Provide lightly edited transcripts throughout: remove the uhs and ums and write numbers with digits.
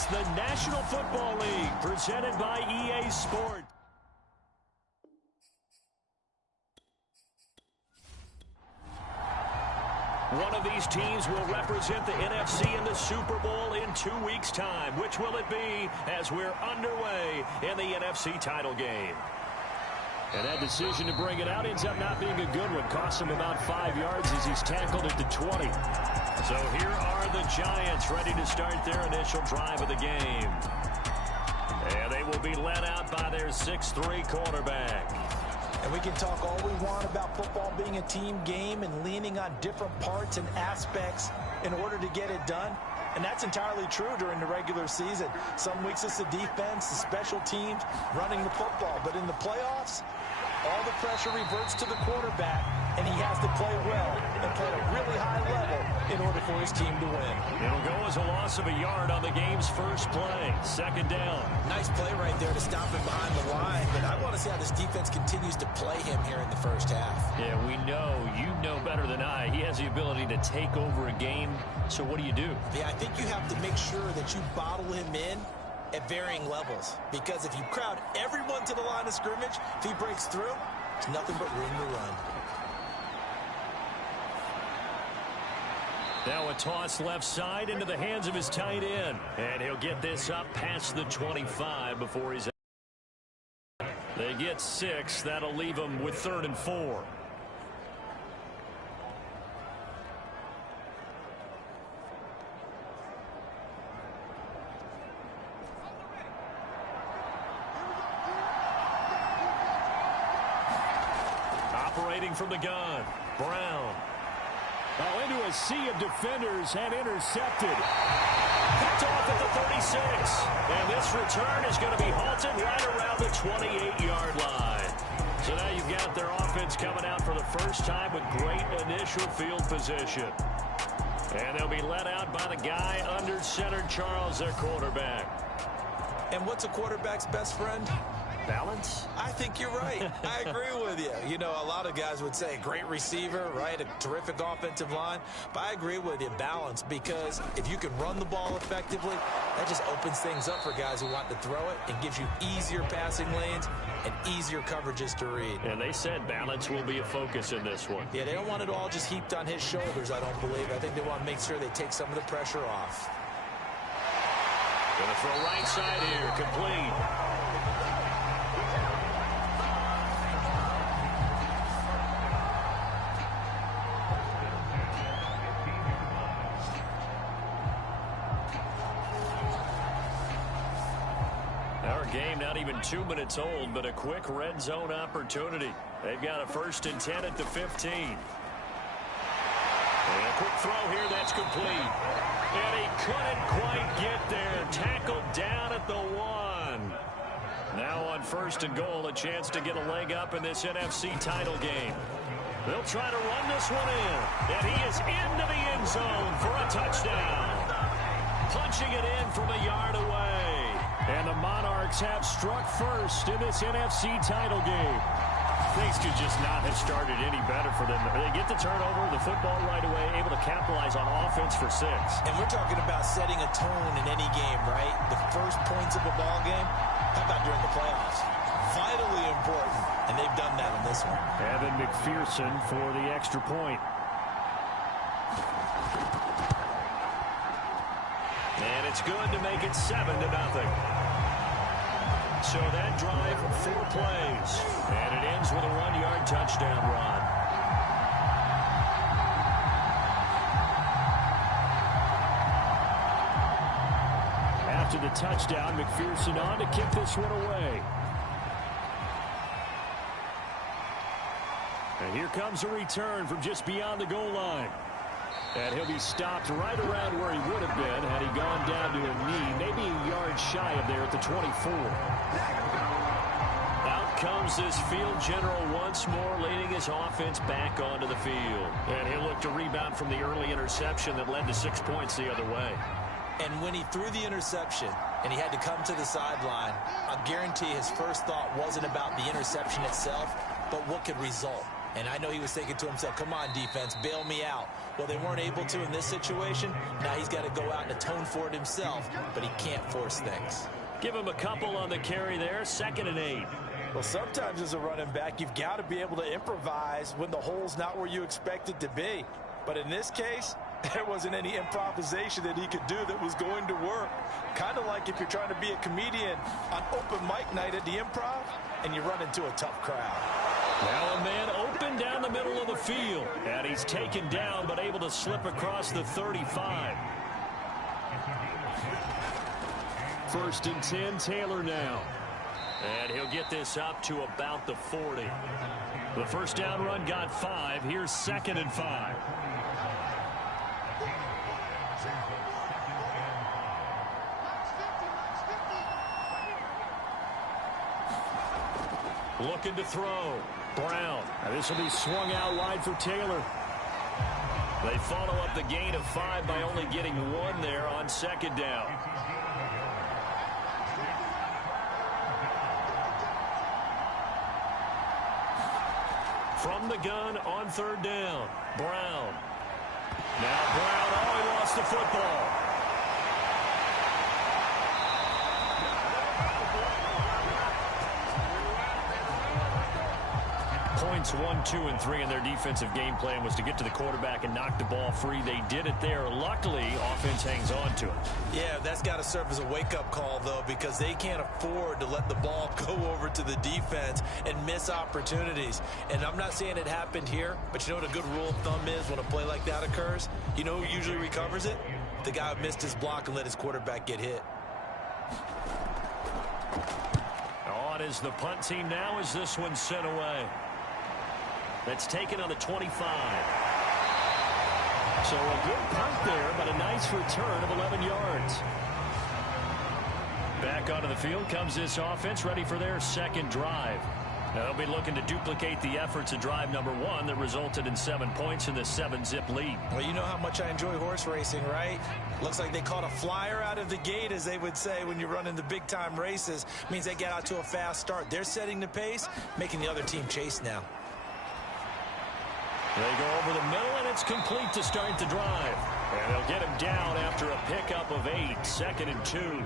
It's the National Football League presented by EA Sports. One of these teams will represent the NFC in the Super Bowl in 2 weeks' time. Which will it be as we're underway in the NFC title game? And that decision to bring it out ends up not being a good one. Costs him about 5 yards as he's tackled at the 20. So here are the Giants ready to start their initial drive of the game. And they will be led out by their 6'3" quarterback. And we can talk all we want about football being a team game and leaning on different parts and aspects in order to get it done. And that's entirely true during the regular season. Some weeks it's the defense, the special teams, running the football. But in the playoffs, all the pressure reverts to the quarterback, and he has to play well and play at a really high level in order for his team to win. It'll go as a loss of a yard on the game's first play. Second down. Nice play right there to stop him behind the line, but I want to see how this defense continues to play him here in the first half. Yeah, we know, you know better than I, he has the ability to take over a game. So what do you do? Yeah, I think you have to make sure that you bottle him in at varying levels, because if you crowd everyone to the line of scrimmage, if he breaks through, there's nothing but room to run. Now a toss left side into the hands of his tight end, and he'll get this up past the 25 before he's out. They get 6. That'll leave him with 3rd and 4. Operating from the gun, Brown. Oh, into a sea of defenders and intercepted. Picked off at the 36. And this return is going to be halted right around the 28-yard line. So now you've got their offense coming out for the first time with great initial field position. And they'll be let out by the guy under center, Charles, their quarterback. And what's a quarterback's best friend? Balance? I think you're right. I agree with you. You know, a lot of guys would say great receiver, right? A terrific offensive line. But I agree with you, balance, because if you can run the ball effectively, that just opens things up for guys who want to throw it and gives you easier passing lanes and easier coverages to read. And they said balance will be a focus in this one. Yeah, they don't want it all just heaped on his shoulders, I don't believe. I think they want to make sure they take some of the pressure off. Gonna throw right side here, complete. Game not even 2 minutes old, but a quick red zone opportunity. They've got a 1st and 10 at the 15. And a quick throw here, that's complete. And he couldn't quite get there. Tackled down at the 1. Now on 1st and goal, a chance to get a leg up in this NFC title game. They'll try to run this one in. And he is into the end zone for a touchdown. Punching it in from a yard away. And the Monarchs have struck first in this NFC title game. Things could just not have started any better for them. They get the turnover, the football right away, able to capitalize on offense for 6. And we're talking about setting a tone in any game, right? The first points of a ball game. How about during the playoffs? Vitally important, and they've done that in this one. Evan McPherson for the extra point. And it's good to make it 7-0. So that drive, 4 plays. And it ends with a 1-yard touchdown run. After the touchdown, McPherson on to kick this one away. And here comes a return from just beyond the goal line. And he'll be stopped right around where he would have been had he gone down to a knee, maybe a yard shy of there at the 24. Out comes this field general once more, leading his offense back onto the field. And he'll look to rebound from the early interception that led to 6 points the other way. And when he threw the interception and he had to come to the sideline, I guarantee his first thought wasn't about the interception itself, but what could result. And I know he was thinking to himself, come on, defense, bail me out. Well, they weren't able to in this situation. Now he's got to go out and atone for it himself, but he can't force things. Give him a couple on the carry there, 2nd and 8. Well, sometimes as a running back, you've got to be able to improvise when the hole's not where you expect it to be. But in this case, there wasn't any improvisation that he could do that was going to work. Kind of like if you're trying to be a comedian on open mic night at the Improv and you run into a tough crowd. Now a man open down the middle of the field. And he's taken down but able to slip across the 35. 1st and 10, Taylor now. And he'll get this up to about the 40. The first down run got 5. Here's 2nd and 5. Looking to throw. Brown. Now this will be swung out wide for Taylor. They follow up the gain of 5 by only getting 1 there on 2nd down. From the gun on 3rd down. Brown. Now Brown, he lost the football. Points 1, 2, and 3 in their defensive game plan was to get to the quarterback and knock the ball free. They did it there. Luckily, offense hangs on to it. Yeah, that's got to serve as a wake-up call, though, because they can't afford to let the ball go over to the defense and miss opportunities. And I'm not saying it happened here, but you know what a good rule of thumb is when a play like that occurs? You know who usually recovers it? The guy who missed his block and let his quarterback get hit. On is the punt team now as this one's sent away. That's taken on the 25. So a good punt there, but a nice return of 11 yards. Back onto the field comes this offense, ready for their 2nd drive. Now they'll be looking to duplicate the efforts of drive number 1 that resulted in 7 points in the 7-zip lead. Well, you know how much I enjoy horse racing, right? Looks like they caught a flyer out of the gate, as they would say when you're running the big-time races. Means they get out to a fast start. They're setting the pace, making the other team chase now. They go over the middle, and it's complete to start the drive. And they'll get him down after a pickup of 8, 2nd and 2.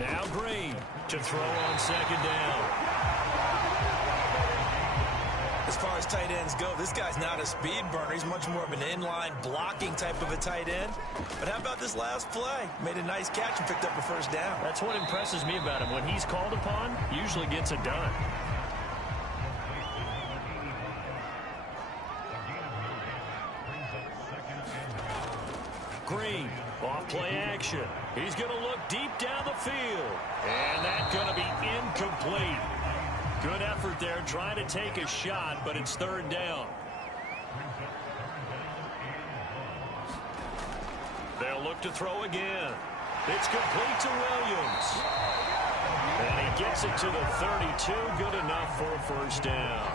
Now Green to throw on 2nd down. As far as tight ends go, this guy's not a speed burner. He's much more of an inline blocking type of a tight end. But how about this last play? Made a nice catch and picked up a 1st down. That's what impresses me about him. When he's called upon, usually gets it done. Green, off play action. He's going to look deep down the field. And that's going to be incomplete. Good effort there, trying to take a shot, but it's 3rd down. They'll look to throw again. It's complete to Williams. And he gets it to the 32. Good enough for a 1st down.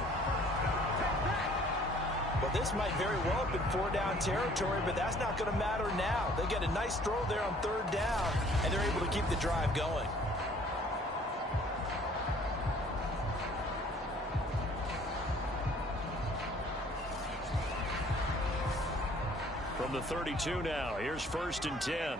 Well, this might very well have been 4-down territory, but that's not going to matter now. They get a nice throw there on 3rd down, and they're able to keep the drive going. From the 32 now, here's 1st and 10.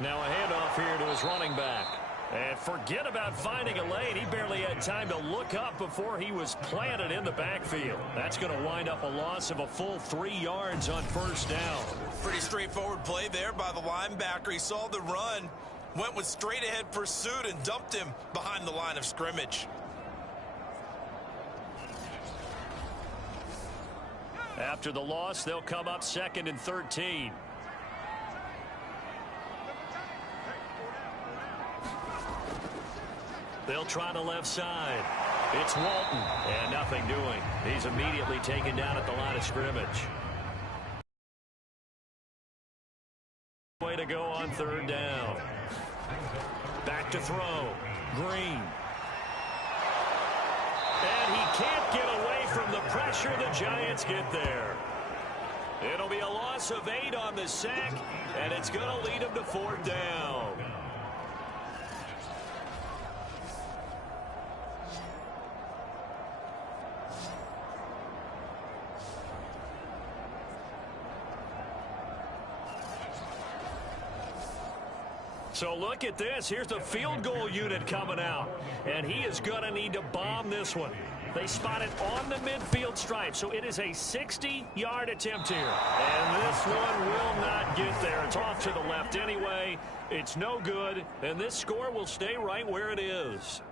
Now a handoff here to his running back. And forget about finding a lane. He barely had time to look up before he was planted in the backfield. That's going to wind up a loss of a full 3 yards on 1st down. Pretty straightforward play there by the linebacker. He saw the run, went with straight-ahead pursuit, and dumped him behind the line of scrimmage. After the loss, they'll come up 2nd and 13. They'll try the left side. It's Walton, and nothing doing. He's immediately taken down at the line of scrimmage. Way to go on 3rd down. Back to throw. Green. And he can't get away from the pressure. The Giants get there. It'll be a loss of 8 on the sack, and it's going to lead them to 4th down. So look at this. Here's the field goal unit coming out, and he is going to need to bomb this one. They spot it on the midfield stripe, so it is a 60-yard attempt here. And this one will not get there. It's off to the left anyway. It's no good, and this score will stay right where it is.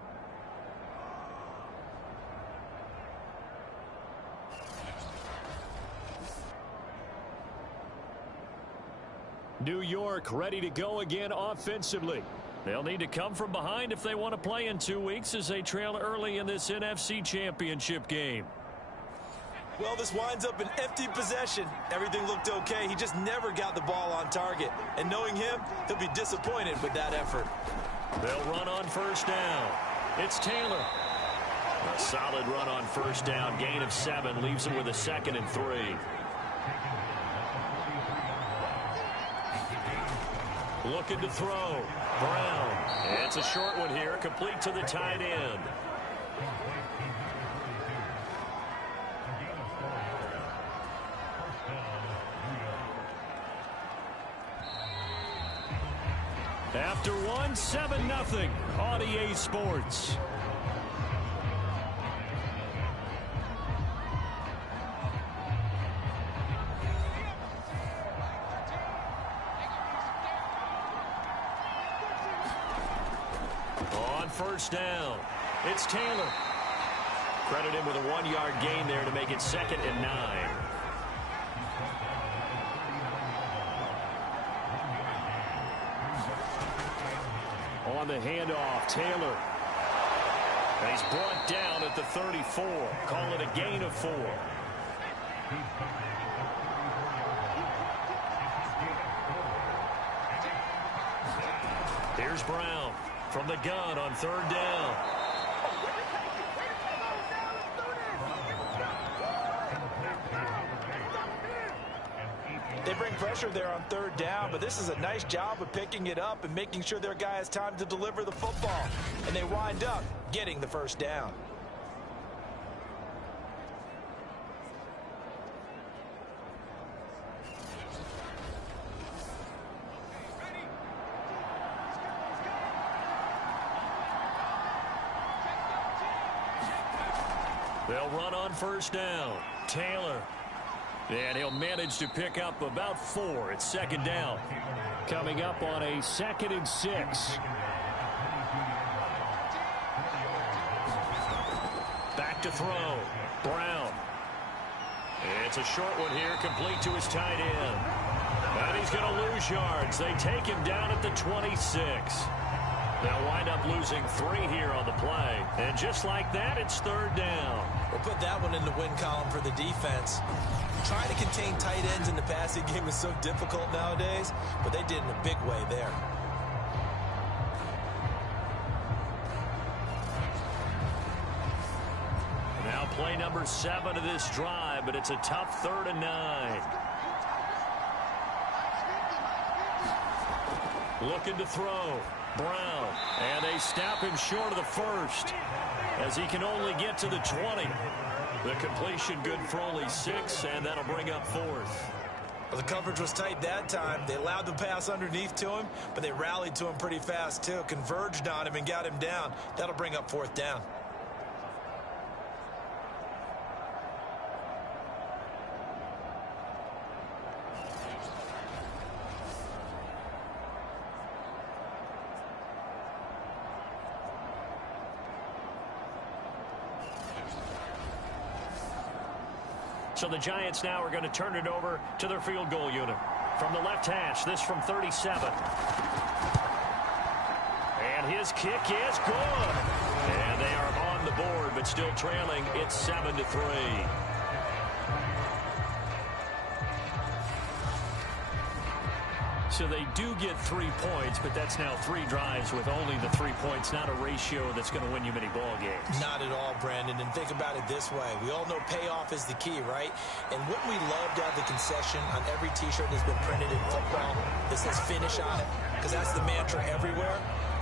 New York ready to go again offensively. They'll need to come from behind if they want to play in 2 weeks as they trail early in this NFC Championship game. Well, this winds up an empty possession. Everything looked okay. He just never got the ball on target. And knowing him, he'll be disappointed with that effort. They'll run on 1st down. It's Taylor. A solid run on 1st down. Gain of 7 leaves him with a 2nd and 3. Looking to throw. Brown. It's a short one here, complete to the tight end. After one, 7-0 on EA Sports. On 1st down, it's Taylor. Credit him with a 1-yard gain there to make it 2nd and 9. On the handoff, Taylor. And he's brought down at the 34. Call it a gain of 4. Here's Brown from the gun on 3rd down. They bring pressure there on 3rd down, but this is a nice job of picking it up and making sure their guy has time to deliver the football. And they wind up getting the 1st down. They'll run on 1st down. Taylor. And he'll manage to pick up about 4. It's 2nd down. Coming up on a 2nd and 6. Back to throw. Brown. It's a short one here, complete to his tight end. And he's going to lose yards. They take him down at the 26. They'll wind up losing 3 here on the play. And just like that, it's 3rd down. We'll put that one in the win column for the defense. Trying to contain tight ends in the passing game is so difficult nowadays, but they did in a big way there. Now play number 7 of this drive, but it's a tough 3rd and 9. Looking to throw. Brown. And they stop him short of the 1st as he can only get to the 20. The completion good for only 6, and that'll bring up 4th. Well, the coverage was tight that time. They allowed the pass underneath to him, but they rallied to him pretty fast, too. Converged on him and got him down. That'll bring up 4th down. So the Giants now are going to turn it over to their field goal unit. From the left hash, this from 37. And his kick is good. And they are on the board, but still trailing. It's 7-3. So they do get 3 points, but that's now 3 drives with only the 3 points, not a ratio that's going to win you many ball games. Not at all, Brandon. And think about it this way. We all know payoff is the key, right? And wouldn't we love to have the concession on every T-shirt that's been printed in football that says finish on it? Because that's the mantra everywhere.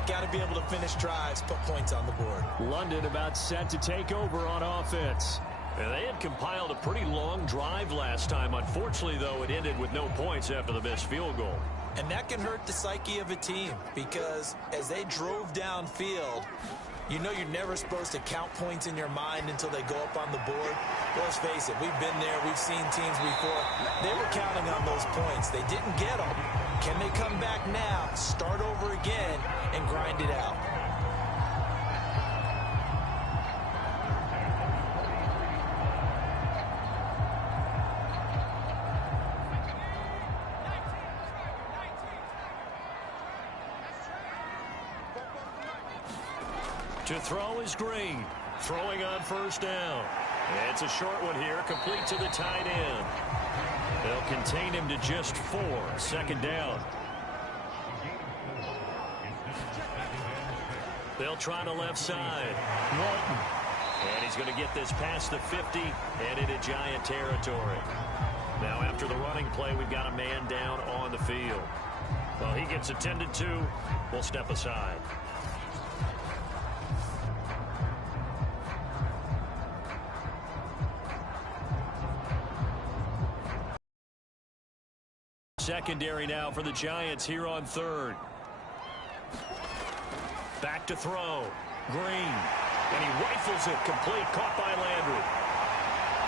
Got to be able to finish drives, put points on the board. London about set to take over on offense. And they had compiled a pretty long drive last time. Unfortunately, though, it ended with no points after the missed field goal. And that can hurt the psyche of a team because as they drove downfield, you know you're never supposed to count points in your mind until they go up on the board. Well, let's face it, we've been there. We've seen teams before. They were counting on those points. They didn't get them. Can they come back now, start over again, and grind it out? To throw is Green. Throwing on first down. It's a short one here, complete to the tight end. They'll contain him to just 4. Second down. They'll try to left side. Walton. And he's going to get this past the 50 and into Giant territory. Now after the running play, we've got a man down on the field. Well, he gets attended to. We'll step aside. Secondary now for the Giants here on third. Back to throw. Green. And he rifles it complete. Caught by Landry.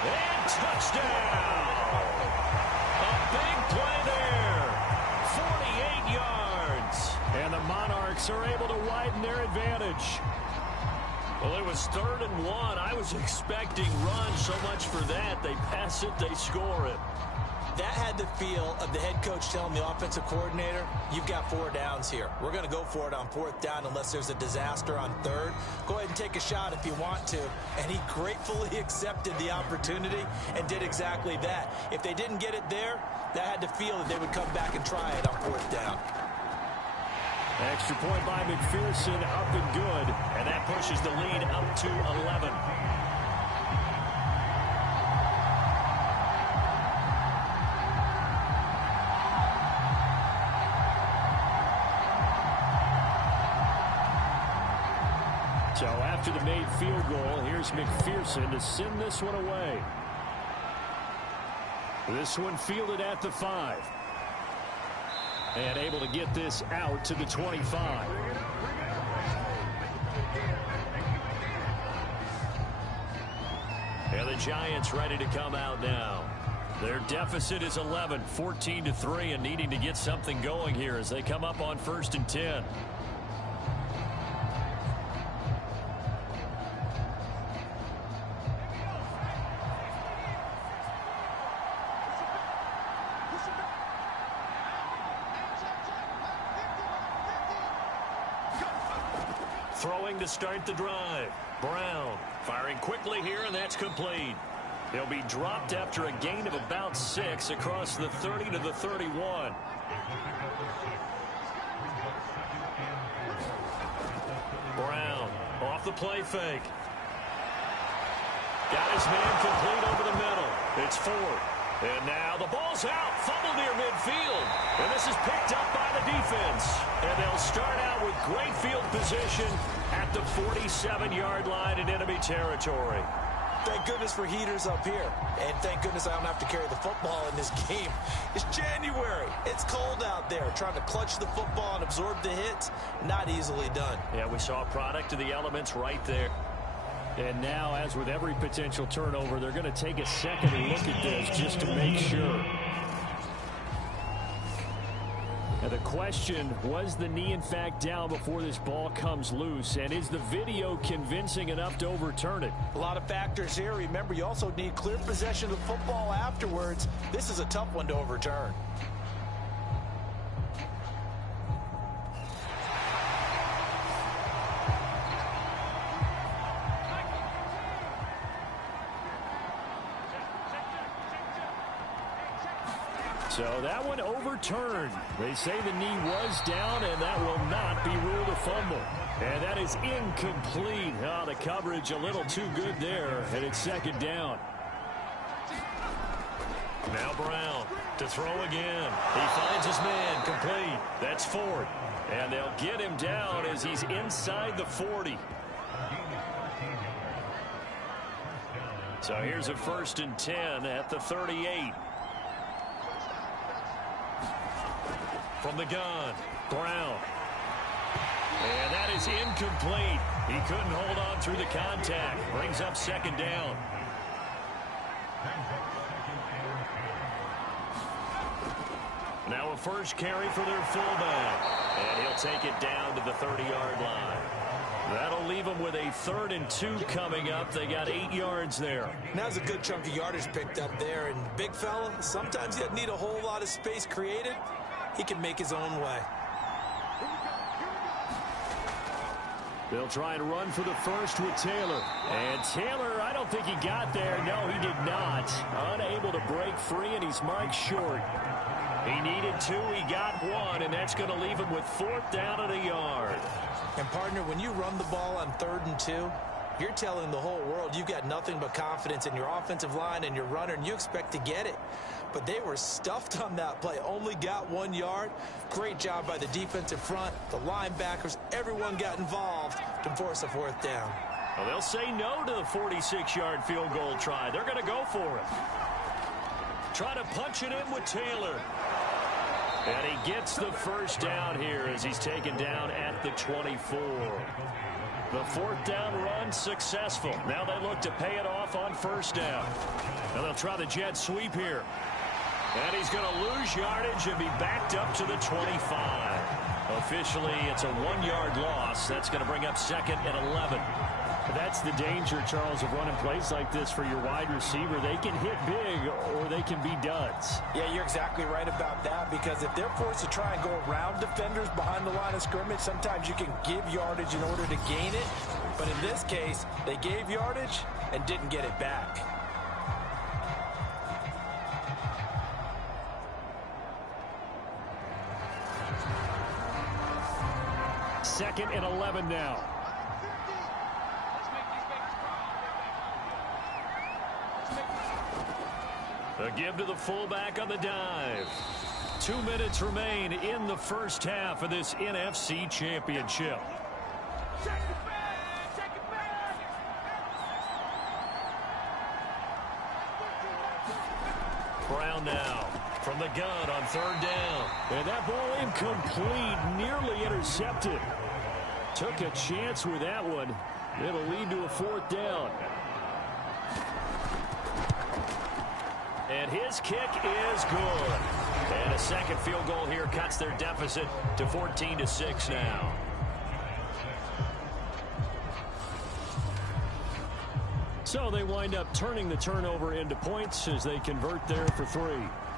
And touchdown. A big play there. 48 yards. And the Monarchs are able to widen their advantage. Well, it was 3rd and 1. I was expecting run so much for that. They pass it, they score it. That had the feel of the head coach telling the offensive coordinator, you've got 4 downs here. We're going to go for it on 4th down unless there's a disaster on 3rd. Go ahead and take a shot if you want to. And he gratefully accepted the opportunity and did exactly that. If they didn't get it there, that had the feel that they would come back and try it on 4th down. Extra point by McPherson, up and good. And that pushes the lead up to 11. So after the made field goal, here's McPherson to send this one away. This one fielded at the 5. And able to get this out to the 25. And the Giants ready to come out now. Their deficit is 11, 14-3, and needing to get something going here as they come up on 1st and 10. Throwing to start the drive. Brown firing quickly here, and that's complete. He'll be dropped after a gain of about 6 across the 30 to the 31. Brown off the play fake. Got his man complete over the middle. It's 4. And now the ball's out. Fumble near midfield. And this is picked up by the defense. And they'll start out with great field position at the 47-yard line in enemy territory. Thank goodness for heaters up here. And thank goodness I don't have to carry the football in this game. It's January. It's cold out there. Trying to clutch the football and absorb the hits, not easily done. Yeah, we saw a product of the elements right there. And now, as with every potential turnover, they're going to take a second look at this just to make sure. Now the question, was the knee in fact down before this ball comes loose? And is the video convincing enough to overturn it? A lot of factors here. Remember, you also need clear possession of the football afterwards. This is a tough one to overturn. So that one overturned. They say the knee was down, and that will not be ruled a fumble. And that is incomplete. Oh, the coverage a little too good there, and it's second down. Now Brown to throw again. He finds his man complete. That's fourth. And they'll get him down as he's inside the 40. So here's a 1st and 10 at the 38. From the gun, Brown. And that is incomplete. He couldn't hold on through the contact. Brings up second down. Now a first carry for their fullback. And he'll take it down to the 30-yard line. That'll leave them with a 3rd and 2 coming up. They got 8 yards there. Now's a good chunk of yardage picked up there. And big fella, sometimes you need a whole lot of space created. He can make his own way. They'll try and run for the first with Taylor. And Taylor, I don't think he got there. No, he did not. Unable to break free, and he's marked short. He needed 2. He got 1, and that's going to leave him with 4th down at a yard. And, partner, when you run the ball on 3rd and 2, you're telling the whole world you've got nothing but confidence in your offensive line and your runner, and you expect to get it. But they were stuffed on that play. Only got 1 yard. Great job by the defensive front, the linebackers. Everyone got involved to force a 4th down. Well, they'll say no to the 46-yard field goal try. They're going to go for it. Try to punch it in with Taylor. And he gets the first down here as he's taken down at the 24. The 4th down run successful. Now they look to pay it off on 1st down. Now they'll try the jet sweep here. And he's going to lose yardage and be backed up to the 25. Officially, it's a 1-yard loss. That's going to bring up 2nd and 11. That's the danger, Charles, of running plays like this for your wide receiver. They can hit big or they can be duds. Yeah, you're exactly right about that, because if they're forced to try and go around defenders behind the line of scrimmage, sometimes you can give yardage in order to gain it. But in this case, they gave yardage and didn't get it back. Second and 11 now. A give to the fullback on the dive. 2 minutes remain in the first half of this NFC Championship. Brown now from the gun on 3rd down. And that ball incomplete, nearly intercepted. Took a chance with that one. It'll lead to a 4th down. And his kick is good. And a second field goal here cuts their deficit to 14-6 now. So they wind up turning the turnover into points as they convert there for 3.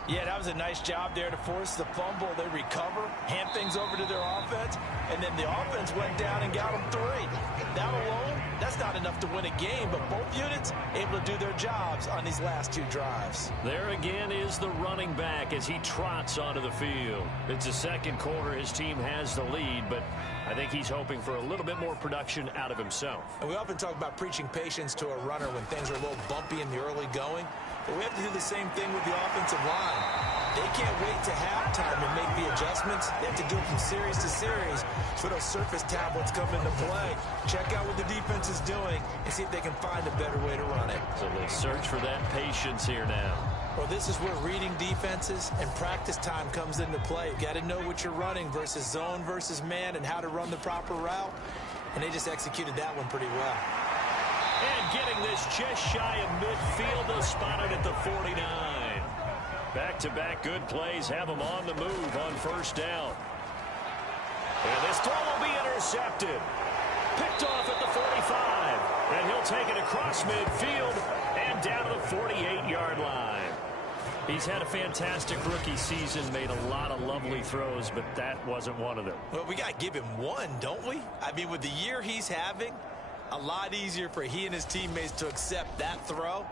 Yeah, that was a nice job there to force the fumble. They recover, hand things over to their offense, and then the offense went down and got them 3. That alone, that's not enough to win a game, but both units able to do their jobs on these last 2 drives. There again is the running back as he trots onto the field. It's the second quarter. His team has the lead, but I think he's hoping for a little bit more production out of himself. And we often talk about preaching patience to a runner when things are a little bumpy in the early going. But we have to do the same thing with the offensive line. They can't wait to halftime and make the adjustments. They have to do it from series to series. So those surface tablets come into play. Check out what the defense is doing and see if they can find a better way to run it. So they'll search for that patience here now. Well, this is where reading defenses and practice time comes into play. You've got to know what you're running versus zone versus man and how to run the proper route. And they just executed that one pretty well. And getting this just shy of midfield, they'll spot it at the 49. Back-to-back good plays have them on the move on 1st down. And this throw will be intercepted. Picked off at the 45. And he'll take it across midfield and down to the 48-yard line. He's had a fantastic rookie season, made a lot of lovely throws, but that wasn't one of them. Well, we got to give him one, don't we? I mean, with the year he's having, a lot easier for he and his teammates to accept that throw,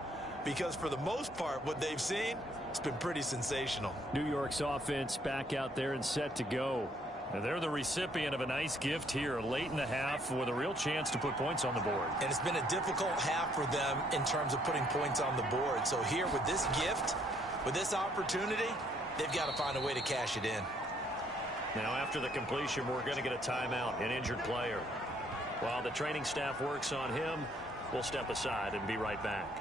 because for the most part, what they've seen, It's been pretty sensational. New York's offense back out there and set to go. And they're the recipient of a nice gift here late in the half with a real chance to put points on the board. And it's been a difficult half for them in terms of putting points on the board. So here with this gift, with this opportunity, they've got to find a way to cash it in. Now after the completion, we're going to get a timeout, an injured player. While the training staff works on him, we'll step aside and be right back.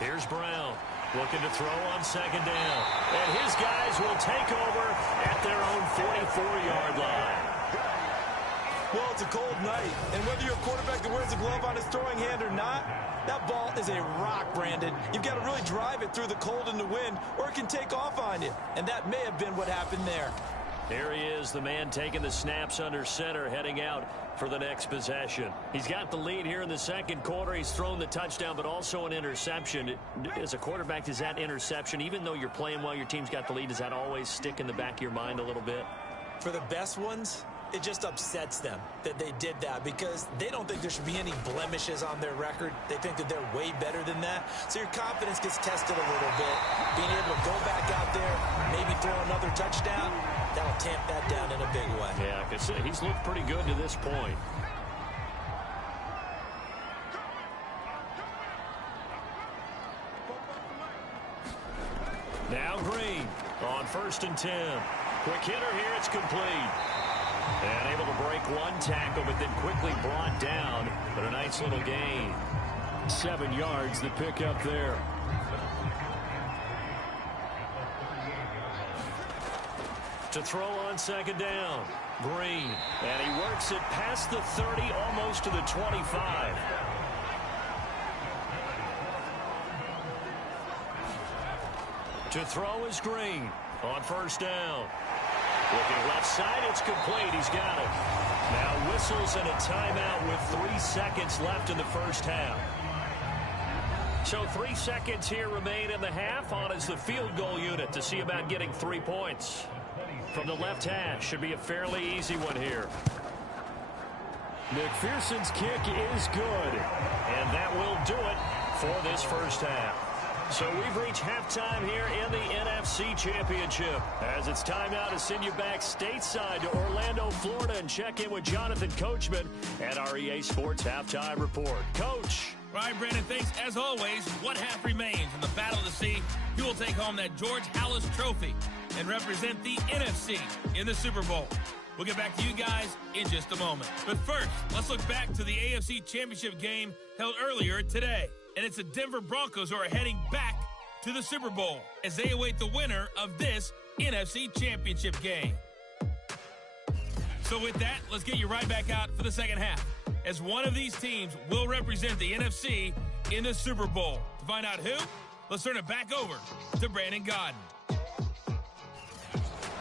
Here's Brown looking to throw on second down. And his guys will take over at their own 44-yard line. Well, it's a cold night, and whether you're a quarterback that wears a glove on his throwing hand or not, that ball is a rock, Brandon. You've got to really drive it through the cold and the wind, or it can take off on you. And that may have been what happened there. Here he is, the man taking the snaps under center, heading out for the next possession. He's got the lead here in the second quarter. He's thrown the touchdown, but also an interception. As a quarterback, does that interception, even though you're playing well, your team's got the lead, does that always stick in the back of your mind a little bit? For the best ones, it just upsets them that they did that because they don't think there should be any blemishes on their record. They think that they're way better than that. So your confidence gets tested a little bit. Being able to go back out there, maybe throw another touchdown, that'll tamp that down in a big way. Yeah, because he's looked pretty good to this point. Now Green on 1st and 10. Quick hitter here, it's complete. And able to break one tackle, but then quickly brought down. But a nice little gain. 7 yards, the pickup there. To throw on second down. Green. And he works it past the 30, almost to the 25. To throw is Green on 1st down. Looking left side, it's complete. He's got it. Now whistles and a timeout with 3 seconds left in the first half. So 3 seconds here remain in the half. On is the field goal unit to see about getting 3 points. From the left hash, should be a fairly easy one here. McPherson's kick is good. And that will do it for this first half. So we've reached halftime here in the NFC Championship. As it's time now to send you back stateside to Orlando, Florida, and check in with Jonathan Coachman at our EA Sports Halftime Report. Coach. All right, Brandon, thanks. As always, one half remains in the battle to see who will take home that George Halas Trophy and represent the NFC in the Super Bowl. We'll get back to you guys in just a moment. But first, let's look back to the AFC Championship game held earlier today. And it's the Denver Broncos who are heading back to the Super Bowl as they await the winner of this NFC Championship game. So with that, let's get you right back out for the second half, as one of these teams will represent the NFC in the Super Bowl. To find out who, let's turn it back over to Brandon Godden.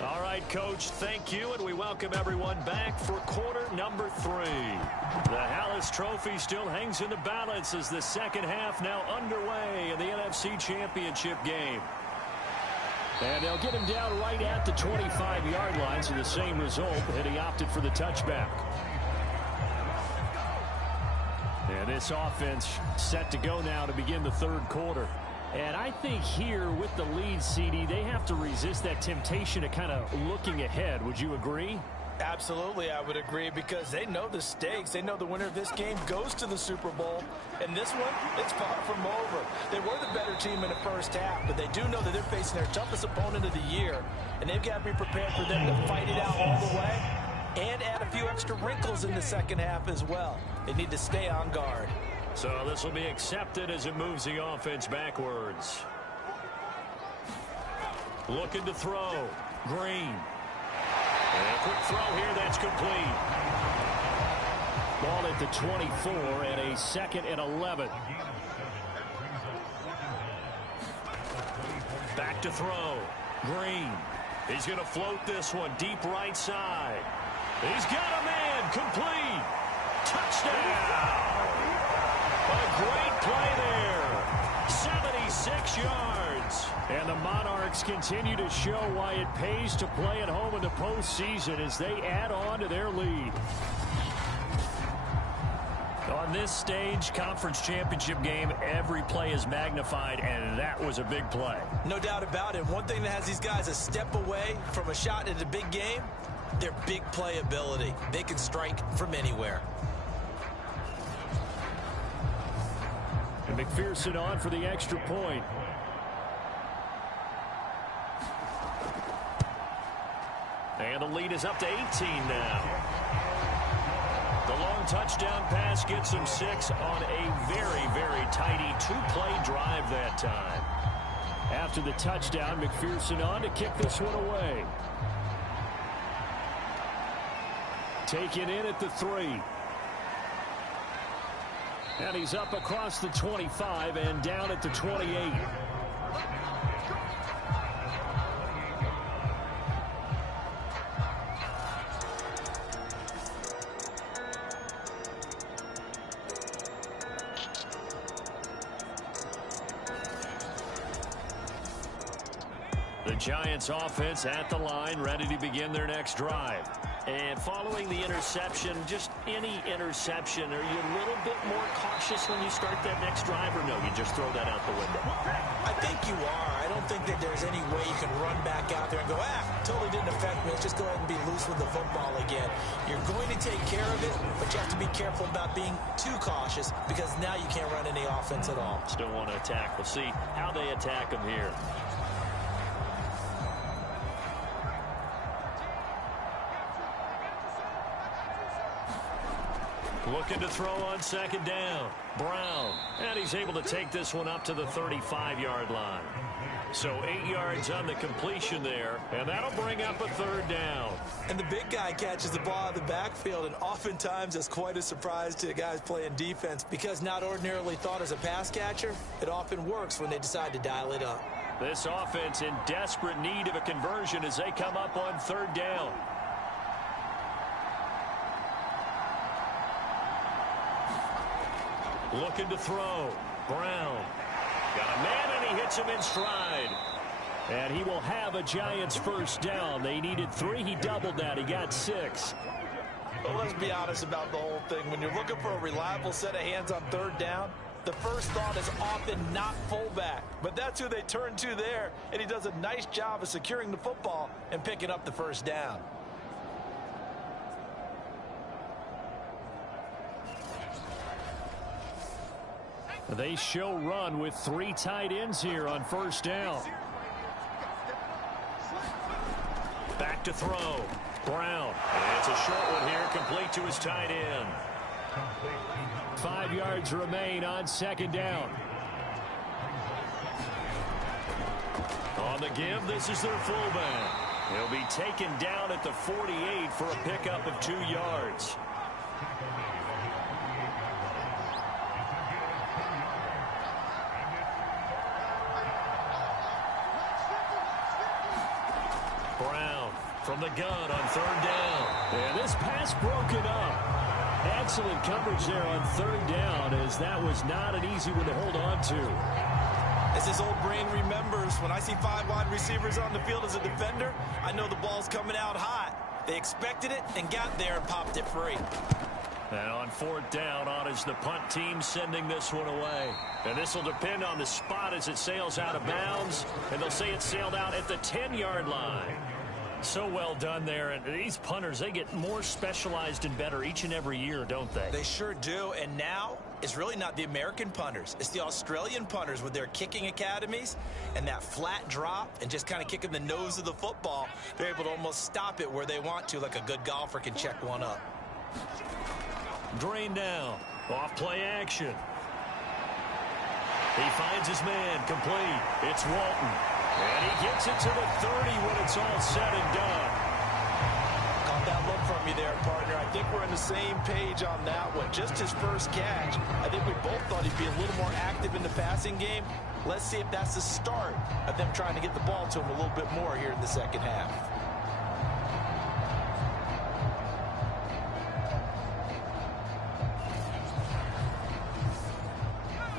All right, Coach, thank you, and we welcome everyone back for quarter number 3. The Halas Trophy still hangs in the balance as the second half now underway in the NFC Championship game. And they'll get him down right at the 25-yard line, so the same result, and he opted for the touchback. And this offense set to go now to begin the third quarter. And I think here with the lead, CD, they have to resist that temptation of kind of looking ahead. Would you agree? Absolutely, I would agree, because they know the stakes. They know the winner of this game goes to the Super Bowl. And this one, it's far from over. They were the better team in the first half, but they do know that they're facing their toughest opponent of the year. And they've got to be prepared for them to fight it out all the way and add a few extra wrinkles in the second half as well. They need to stay on guard. So this will be accepted as it moves the offense backwards. Looking to throw. Green. And a quick throw here, that's complete. Ball at the 24 and a 2nd and 11. Back to throw. Green. He's going to float this one deep right side. He's got a man. Complete. Touchdown. A great play there. 76 yards. And the Monarchs continue to show why it pays to play at home in the postseason as they add on to their lead. On this stage, conference championship game, every play is magnified, and that was a big play. No doubt about it. One thing that has these guys a step away from a shot at a big game, their big play ability. They can strike from anywhere. And McPherson on for the extra point. And the lead is up to 18 now. The long touchdown pass gets him 6 on a very, very tidy two-play drive that time. After the touchdown, McPherson on to kick this one away. Taken in at the 3. And he's up across the 25 and down at the 28. The Giants offense at the line, ready to begin their next drive. And following the interception, just any interception, are you a little bit more cautious when you start that next drive, or no, you just throw that out the window? I think you are. I don't think that there's any way you can run back out there and go, totally didn't affect me. Let's just go ahead and be loose with the football again. You're going to take care of it, but you have to be careful about being too cautious because now you can't run any offense at all. Still want to attack. We'll see how they attack them here. Looking to throw on second down. Brown. And he's able to take this one up to the 35-yard line. So 8 yards on the completion there. And that'll bring up a third down. And the big guy catches the ball out of the backfield, and oftentimes that's quite a surprise to the guys playing defense because not ordinarily thought as a pass catcher, it often works when they decide to dial it up. This offense in desperate need of a conversion as they come up on third down. Looking to throw. Brown. Got a man, and he hits him in stride. And he will have a Giants first down. They needed 3. He doubled that. He got 6. Well, let's be honest about the whole thing. When you're looking for a reliable set of hands on third down, the first thought is often not fullback. But that's who they turn to there, and he does a nice job of securing the football and picking up the first down. They show run with 3 tight ends here on first down. Back to throw. Brown. And it's a short one here, complete to his tight end. 5 yards remain on second down. On the give, this is their fullback. He'll be taken down at the 48 for a pickup of 2 yards. Brown from the gun on third down. And this pass broken up. Excellent coverage there on third down, as that was not an easy one to hold on to. As his old brain remembers, when I see 5 wide receivers on the field as a defender, I know the ball's coming out hot. They expected it and got there and popped it free. And on fourth down, on is the punt team sending this one away. And this will depend on the spot as it sails out of bounds. And they'll say it sailed out at the 10-yard line. So well done there. And these punters, they get more specialized and better each and every year, don't they? They sure do. And now it's really not the American punters. It's the Australian punters with their kicking academies and that flat drop and just kind of kicking the nose of the football. They're able to almost stop it where they want to, like a good golfer can check one up. Drain down. Off play action. He finds his man. Complete. It's Walton. And he gets it to the 30 when it's all said and done. Caught that look from you there, partner. I think we're on the same page on that one. Just his first catch. I think we both thought he'd be a little more active in the passing game. Let's see if that's the start of them trying to get the ball to him a little bit more here in the second half.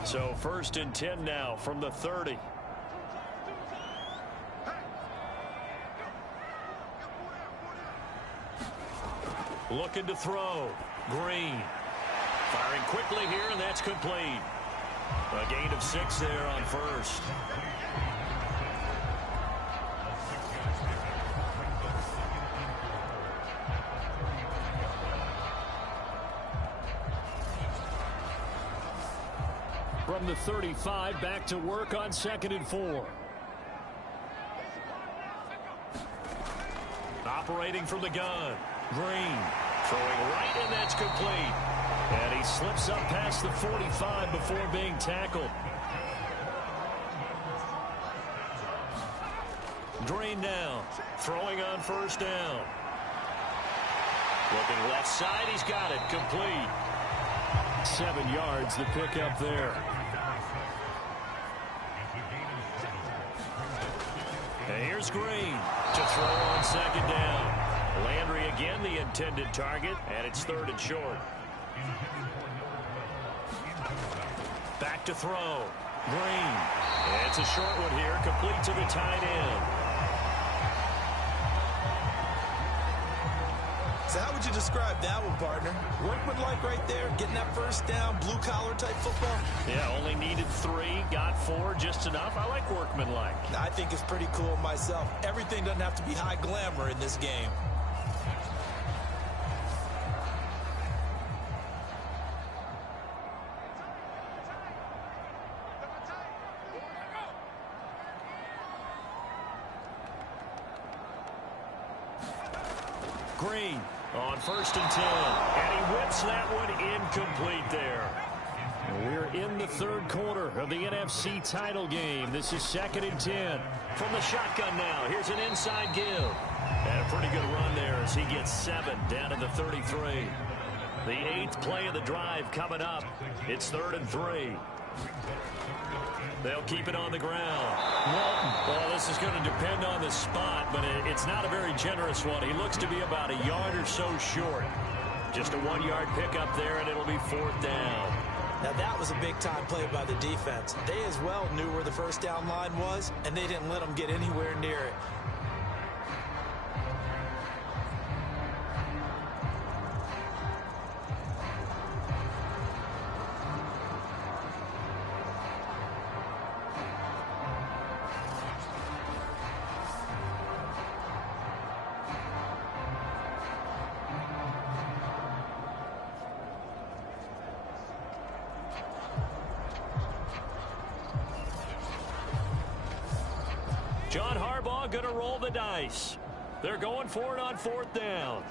So 1st and 10 now from the 30. Looking to throw. Green. Firing quickly here, and that's complete. A gain of 6 there on first. From the 35, back to work on 2nd and 4. Operating from the gun. Green. Throwing right, and that's complete. And he slips up past the 45 before being tackled. Green now. Throwing on first down. Looking left side. He's got it. Complete. 7 yards the pickup there. And here's Green to throw on 2nd down. Landry again the intended target, and it's 3rd and short. Back to throw. Green. It's a short one here, complete to the tight end. So how would you describe that one, partner? Workmanlike right there, getting that first down, blue-collar type football? Yeah, only needed 3, got 4, just enough. I like workmanlike. I think it's pretty cool myself. Everything doesn't have to be high glamour in this game. Green on 1st and 10. And he whips that one incomplete there. We're in the 3rd quarter of the NFC title game. This is 2nd and 10. From the shotgun now, here's an inside give. And a pretty good run there as he gets 7 down to the 33. The 8th play of the drive coming up. It's 3rd and 3. They'll keep it on the ground. Well, this is going to depend on the spot, but it's not a very generous one. He looks to be about a yard or so short. Just a 1-yard pickup there, and it'll be 4th down. Now, that was a big-time play by the defense. They as well knew where the first down line was, and they didn't let them get anywhere near it. John Harbaugh going to roll the dice. They're going for it on 4th down.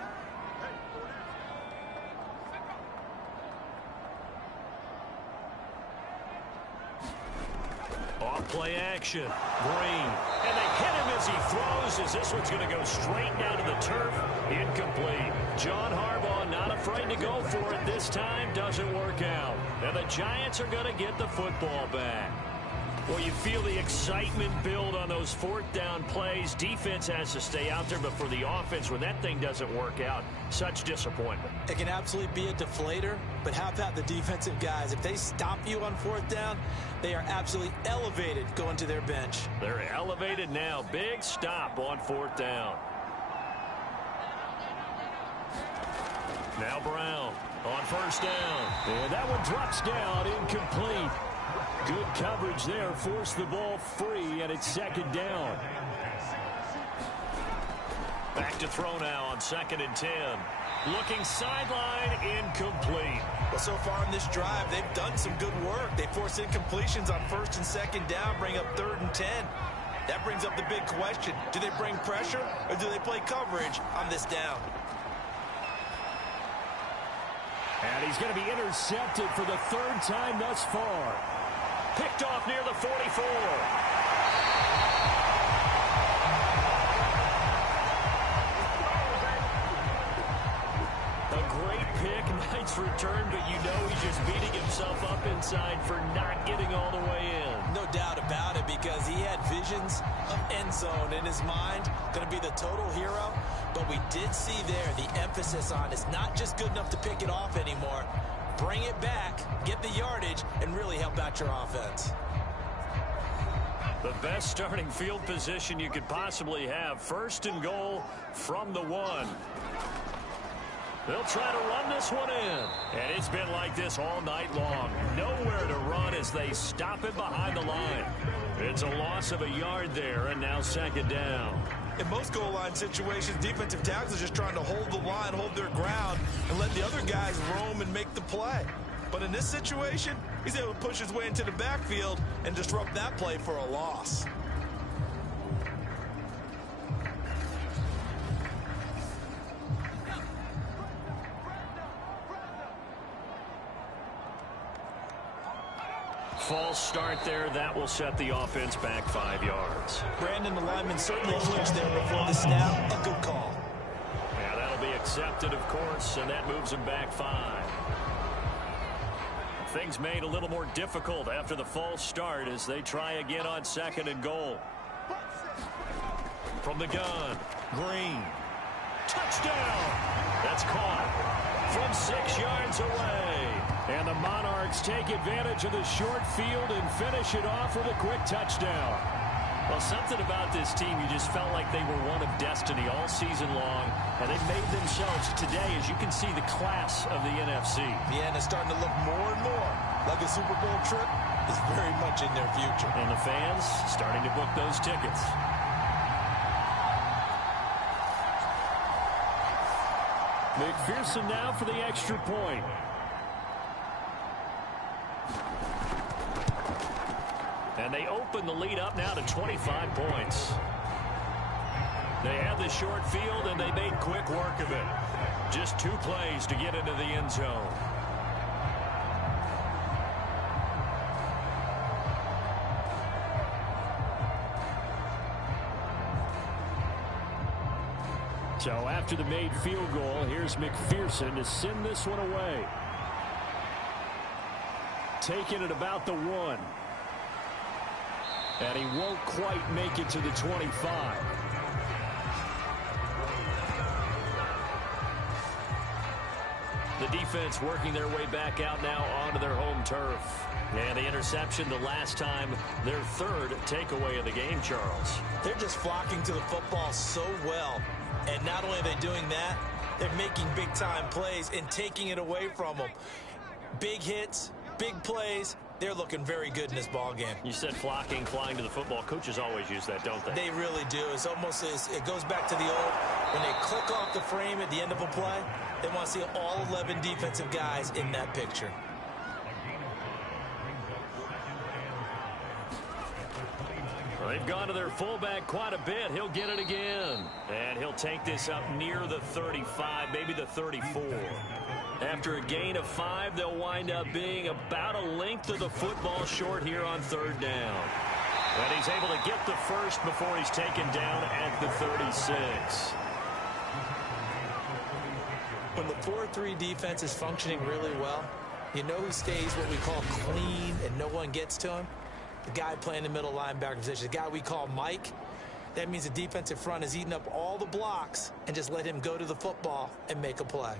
Off play action. Green. And they hit him as he throws, as this one's going to go straight down to the turf. Incomplete. John Harbaugh not afraid to go for it this time. Doesn't work out. And the Giants are going to get the football back. Well, you feel the excitement build on those 4th down plays. Defense has to stay out there, but for the offense, when that thing doesn't work out, such disappointment. It can absolutely be a deflator, but how about the defensive guys? If they stop you on 4th down, they are absolutely elevated going to their bench. They're elevated now. Big stop on 4th down. Now Brown on 1st down. And that one drops down, incomplete. Good coverage there, forced the ball free, and it's 2nd down. Back to throw now on 2nd and 10. Looking sideline, incomplete. Well, so far in this drive, they've done some good work. They force incompletions on 1st and 2nd down, bring up 3rd and 10. That brings up the big question. Do they bring pressure, or do they play coverage on this down? And he's going to be intercepted for the 3rd time thus far. Picked off near the 44. A great pick, nice return, but you know he's just beating himself up inside for not getting all the way in. No doubt about it, because he had visions of end zone in his mind. Going to be the total hero. But we did see there the emphasis on it's not just good enough to pick it off anymore. Bring it back, get the yardage, and really help out your offense. The best starting field position you could possibly have. 1st and goal from the 1. They'll try to run this one in. And it's been like this all night long. Nowhere to run as they stop it behind the line. It's a loss of a yard there, and now second down. In most goal line situations, defensive tackles are just trying to hold the line, hold their ground, and let the other guys roam and make the play. But in this situation, he's able to push his way into the backfield and disrupt that play for a loss. False start there. That will set the offense back 5 yards. Brandon, the lineman certainly flinched there before the snap. A good call. Yeah, that'll be accepted, of course, and that moves him back 5. Things made a little more difficult after the false start as they try again on second and goal. From the gun, Green. Touchdown! That's caught from 6 yards away. And the Monarchs take advantage of the short field and finish it off with a quick touchdown. Well, something about this team, you just felt like they were one of destiny all season long, and they made themselves today, as you can see, the class of the NFC. Yeah, and it's starting to look more and more like a Super Bowl trip is very much in their future. And the fans starting to book those tickets. McPherson now for the extra point. And they open the lead up now to 25 points. They had the short field, and they made quick work of it. Just 2 plays to get into the end zone. So after the made field goal, here's McPherson to send this one away. Taking it about the 1. And he won't quite make it to the 25. The defense working their way back out now onto their home turf. And the interception the last time, their 3rd takeaway of the game, Charles. They're just flocking to the football so well. And not only are they doing that, they're making big-time plays and taking it away from them. Big hits, big plays. They're looking very good in this ball game. You said flocking, flying to the football. Coaches always use that, don't they? They really do. It's almost it goes back to the old, when they click off the frame at the end of a play, they want to see all 11 defensive guys in that picture. Well, they've gone to their fullback quite a bit. He'll get it again. And he'll take this up near the 35, maybe the 34. After a gain of 5, they'll wind up being about a length of the football short here on 3rd down. And he's able to get the first before he's taken down at the 36. When the 4-3 defense is functioning really well, you know who stays what we call clean and no one gets to him? The guy playing the middle linebacker position, the guy we call Mike. That means the defensive front is eating up all the blocks and just let him go to the football and make a play.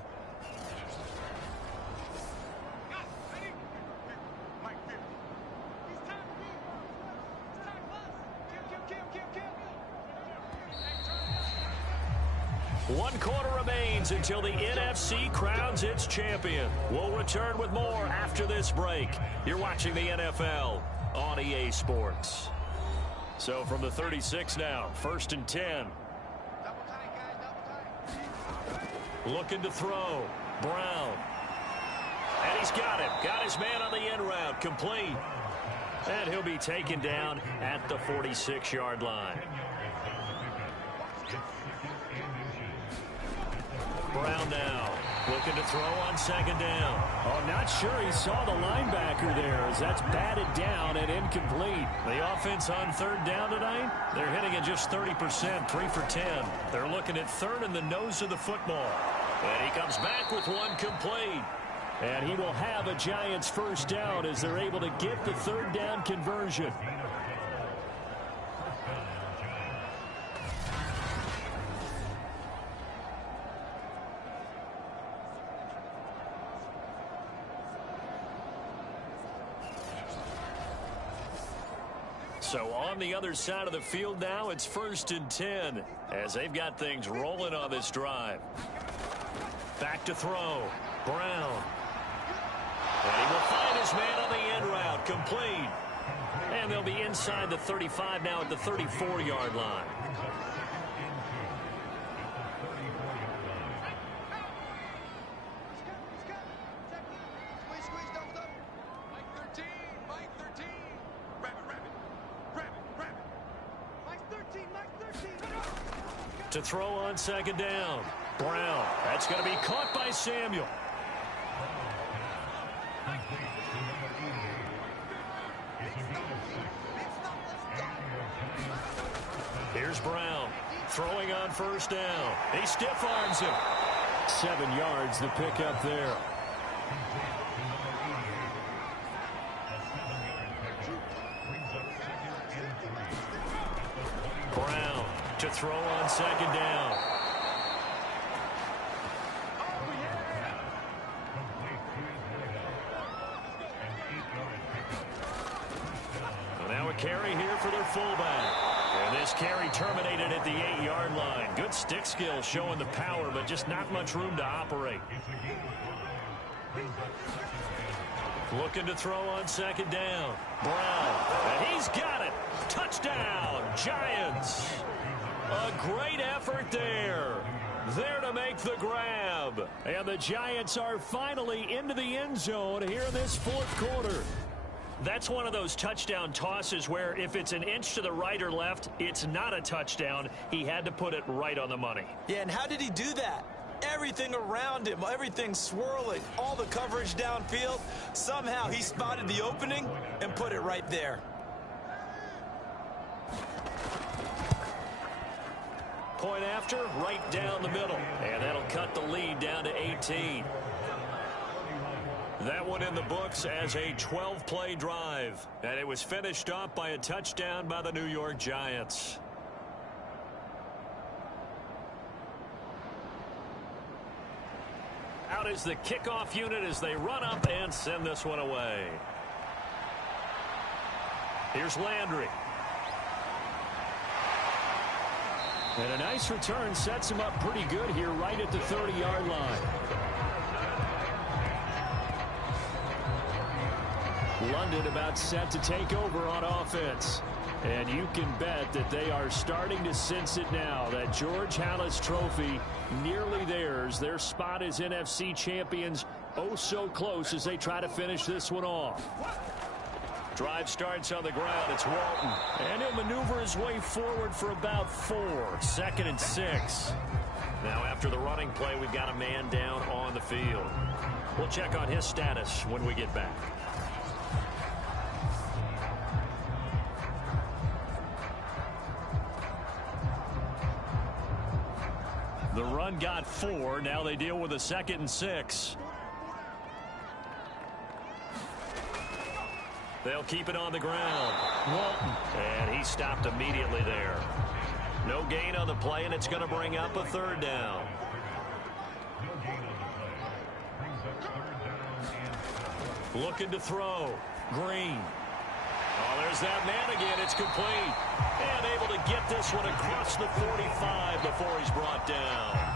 One quarter remains until the NFC crowns its champion. We'll return with more after this break. You're watching the NFL on EA Sports. So from the 36 now, 1st and 10. Looking to throw. Brown. And he's got it. Got his man on the end route. Complete. And he'll be taken down at the 46-yard line. Brown now looking to throw on 2nd down. Oh, not sure he saw the linebacker there as that's batted down and incomplete. The offense on 3rd down tonight, they're hitting at just 30%, 3 for 10. They're looking at 3rd in the nose of the football. And he comes back with one complete. And he will have a Giants 1st down as they're able to get the 3rd down conversion. So on the other side of the field now, it's 1st and 10 as they've got things rolling on this drive. Back to throw. Brown. And he will find his man on the end route. Complete. And they'll be inside the 35 now at the 34-yard line. To throw on second down. Brown. That's going to be caught by Samuel. Here's Brown. Throwing on first down. He stiff arms him. 7 yards to pick up there. Brown to throw on second down. Well, now a carry here for their fullback. And this carry terminated at the 8-yard line. Good stick skill showing the power, but just not much room to operate. Looking to throw on second down. Brown. And he's got it. Touchdown, Giants. A great effort there. There to make the grab. And the Giants are finally into the end zone here in this fourth quarter. That's one of those touchdown tosses where if it's an inch to the right or left, it's not a touchdown. He had to put it right on the money. Yeah, and how did he do that? Everything around him, everything swirling, all the coverage downfield. Somehow he spotted the opening and put it right there. Point after, right down the middle. And that'll cut the lead down to 18. That one in the books as a 12-play drive. And it was finished off by a touchdown by the New York Giants. Out is the kickoff unit as they run up and send this one away. Here's Landry. And a nice return sets him up pretty good here right at the 30-yard line. London about set to take over on offense. And you can bet that they are starting to sense it now. That George Halas trophy nearly theirs. Their spot as NFC champions oh so close as they try to finish this one off. Drive starts on the ground. It's Walton. And he'll maneuver his way forward for about 4. 2nd and 6. Now after the running play, we've got a man down on the field. We'll check on his status when we get back. The run got 4. Now they deal with a 2nd and 6. They'll keep it on the ground. Walton. And he stopped immediately there. No gain on the play, and it's going to bring up a 3rd down. Looking to throw. Green. Oh, there's that man again. It's complete. And able to get this one across the 45 before he's brought down.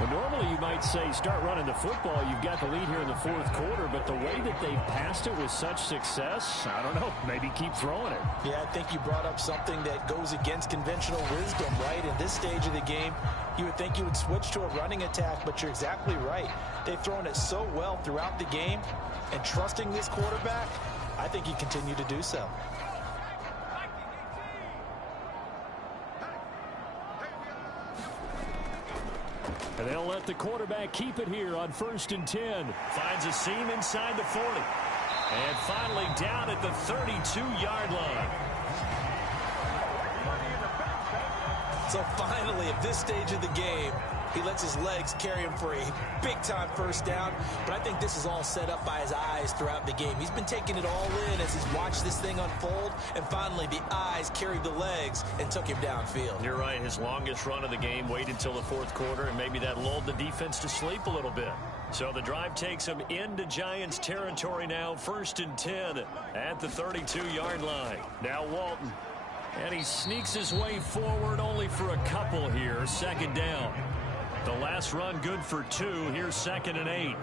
Well, normally you might say start running the football. You've got the lead here in the fourth quarter, but the way that they've passed it with such success, I don't know, maybe keep throwing it. Yeah, I think you brought up something that goes against conventional wisdom, right? In this stage of the game, you would think you would switch to a running attack, but you're exactly right. They've thrown it so well throughout the game, and trusting this quarterback, I think you continue to do so. And they'll let the quarterback keep it here on 1st and 10. Finds a seam inside the 40. And finally down at the 32-yard line. So finally, at this stage of the game, he lets his legs carry him for a big-time first down. But I think this is all set up by his eyes throughout the game. He's been taking it all in as he's watched this thing unfold. And finally, the eyes carried the legs and took him downfield. You're right. His longest run of the game waited till the fourth quarter, and maybe that lulled the defense to sleep a little bit. So the drive takes him into Giants territory now. 1st and 10 at the 32-yard line. Now Walton. And he sneaks his way forward only for a couple here. 2nd down. The last run good for 2. Here's 2nd and 8.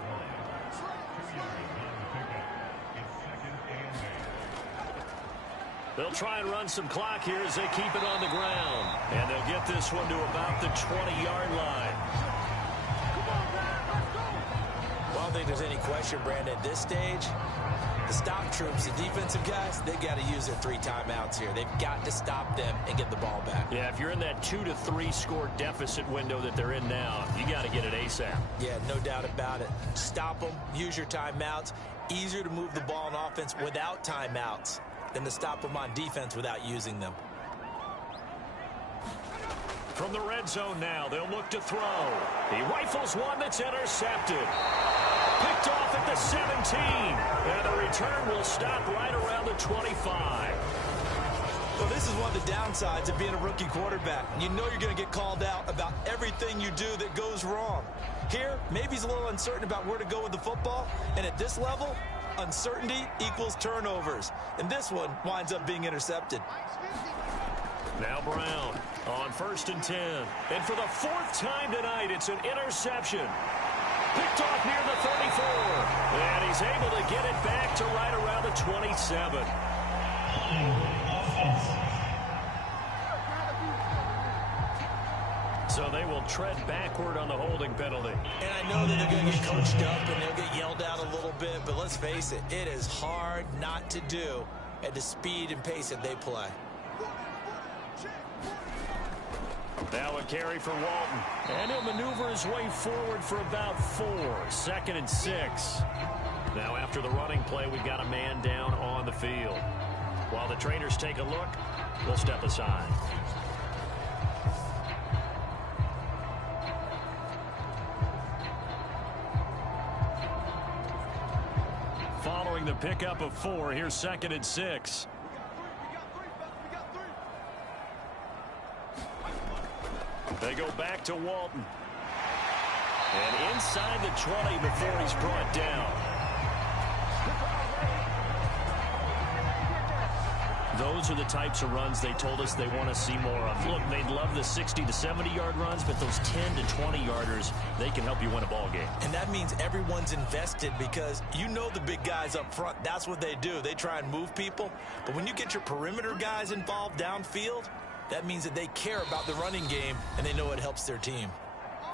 They'll try and run some clock here as they keep it on the ground. And they'll get this one to about the 20-yard line. Well, I don't think there's any question, Brandon, at this stage, the stop troops, the defensive guys, they've got to use their 3 timeouts here. They've got to stop them and get the ball back. Yeah, if you're in that 2 to 3 score deficit window that they're in now, you got to get it ASAP. Yeah, no doubt about it. Stop them, use your timeouts. Easier to move the ball on offense without timeouts than to stop them on defense without using them. From the red zone now, they'll look to throw. He rifles one that's intercepted. Picked off at the 17. And the return will stop right around the 25. Well, this is one of the downsides of being a rookie quarterback. You know you're going to get called out about everything you do that goes wrong. Here, maybe he's a little uncertain about where to go with the football. And at this level, uncertainty equals turnovers. And this one winds up being intercepted. Now Brown on 1st and 10. And for the 4th time tonight, it's an interception. Picked off near the 34. And he's able to get it back to right around the 27. So they will tread backward on the holding penalty. And I know that they're going to get coached up and they'll get yelled at a little bit, but let's face it, it is hard not to do at the speed and pace that they play. Now a carry for Walton. And he'll maneuver his way forward for about 4. 2nd and 6. Now after the running play, we've got a man down on the field. While the trainers take a look, we'll step aside. Following the pickup of 4, here's 2nd and 6. They go back to Walton. And inside the 20 before he's brought down. Those are the types of runs they told us they want to see more of. Look, they'd love the 60 to 70-yard runs, but those 10 to 20-yarders, they can help you win a ball game. And that means everyone's invested because you know the big guys up front, that's what they do. They try and move people. But when you get your perimeter guys involved downfield, that means that they care about the running game and they know it helps their team.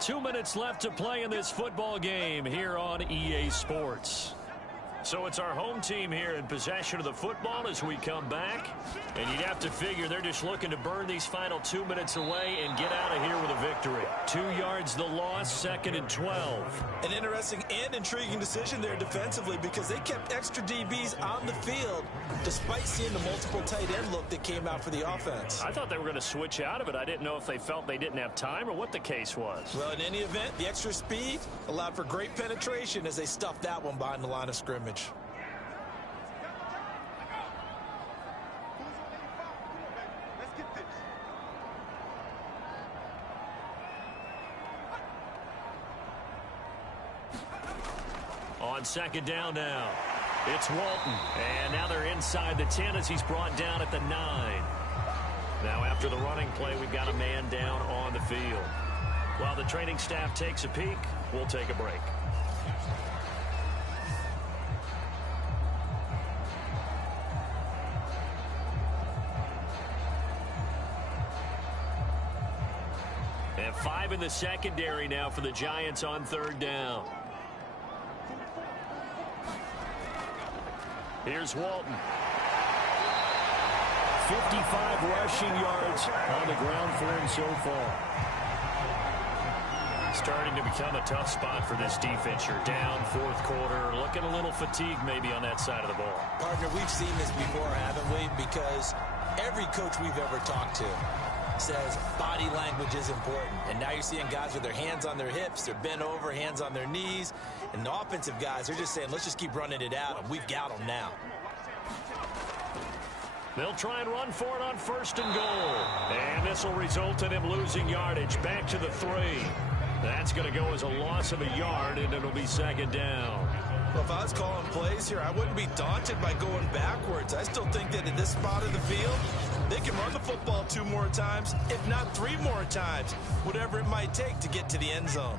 2 minutes left to play in this football game here on EA Sports. So it's our home team here in possession of the football as we come back. And you'd have to figure they're just looking to burn these final 2 minutes away and get out of here with a victory. 2 yards the loss, 2nd and 12. An interesting and intriguing decision there defensively because they kept extra DBs on the field despite seeing the multiple tight end look that came out for the offense. I thought they were going to switch out of it. I didn't know if they felt they didn't have time or what the case was. Well, in any event, the extra speed allowed for great penetration as they stuffed that one behind the line of scrimmage. On 2nd down now, it's Walton. And now they're inside the 10 as he's brought down at the 9. Now after the running play, we've got a man down on the field. While the training staff takes a peek, we'll take a break. And 5 in the secondary now for the Giants on 3rd down. Here's Walton. 55 rushing yards on the ground for him so far. Starting to become a tough spot for this defense. You're down 4th quarter, looking a little fatigued maybe on that side of the ball. Partner, we've seen this before, haven't we? Because every coach we've ever talked to says body language is important. And now you're seeing guys with their hands on their hips, they're bent over, hands on their knees. And the offensive guys are just saying, let's just keep running it out, and we've got them now. They'll try and run for it on 1st and goal. And this will result in him losing yardage back to the 3. That's going to go as a loss of a yard, and it'll be 2nd down. Well, if I was calling plays here, I wouldn't be daunted by going backwards. I still think that at this spot of the field, they can run the football 2 more times, if not 3 more times, whatever it might take to get to the end zone.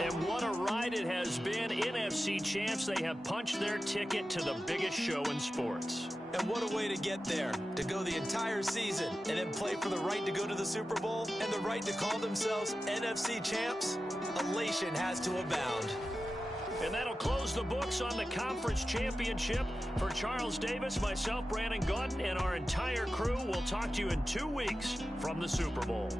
And what a ride it has been. NFC champs, they have punched their ticket to the biggest show in sports. And what a way to get there, to go the entire season and then play for the right to go to the Super Bowl and the right to call themselves NFC champs. Elation has to abound. And that'll close the books on the conference championship. For Charles Davis, myself, Brandon Gaudin, and our entire crew, we'll talk to you in 2 weeks from the Super Bowl.